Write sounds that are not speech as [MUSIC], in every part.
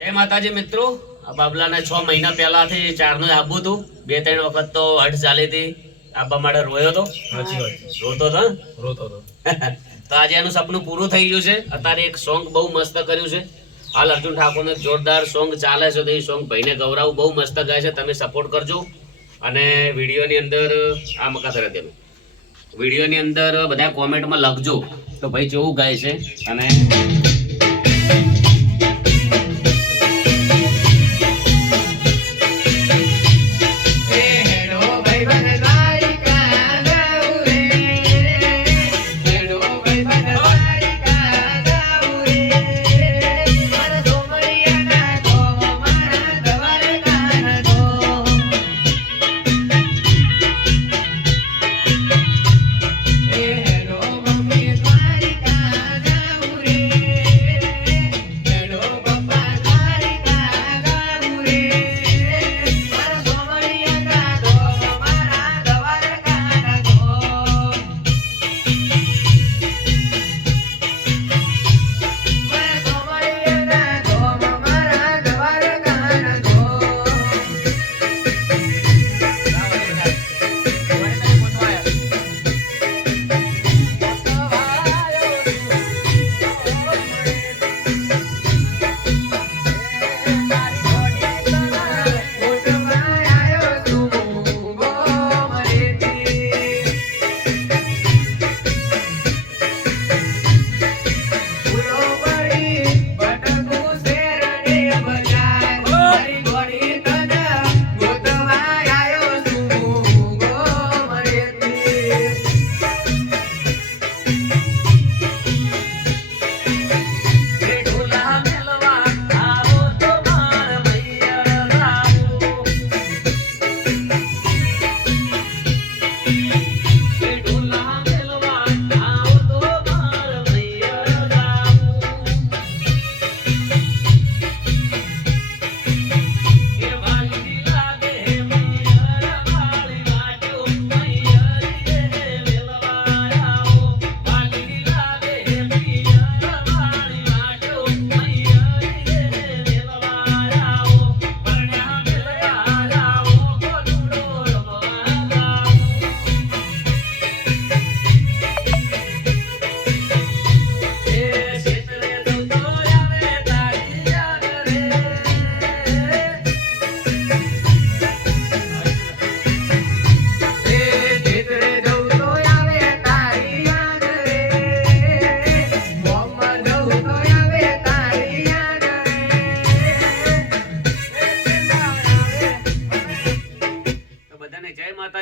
જય માતાજી મિત્રો આ બાબલાના છ મહિના પહેલાથી ચારનું આબુ હતું. બે ત્રણ વખત તો હટ ચાલી હતી. આબા માટે રોયો હતો રોતો હતો રોતો હતો [LAUGHS] તો આજે એનું સપનું પૂરું થઈ ગયું છે. અત્યારે એક સોંગ બહુ મસ્ત કર્યું છે. હાલ અર્જુન ઠાકોરનું જોરદાર સોંગ ચાલે છે તો એ સોંગ ભાઈને ગૌરાવ બહુ મસ્ત ગાય છે. તમે સપોર્ટ કરજો. અને વિડીયોની અંદર આ મકા થયા તમે વિડીયોની અંદર બધા કોમેન્ટમાં લખજો. તો ભાઈ જેવું ગાય છે? અને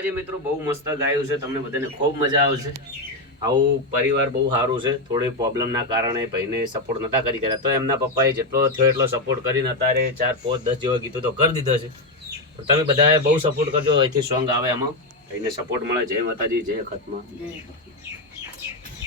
માતાજી મિત્રો બહુ મસ્ત ગાયું છે, તમને બધાને ખૂબ મજા આવશે. આવું પરિવાર બહુ સારું છે, થોડી પ્રોબ્લેમના કારણે ભાઈને સપોર્ટ નતા કરી કર્યા તો એમના પપ્પાએ જેટલો થયો એટલો સપોર્ટ કરીને અત્યારે ચાર, પાંચ, દસ જેવા ગીતો તો કરી દીધા છે. પણ તમે બધાએ બહુ સપોર્ટ કરજો, અહીંથી સોંગ આવે એમાં ભાઈને સપોર્ટ મળે. જય માતાજી જય ખતમાં.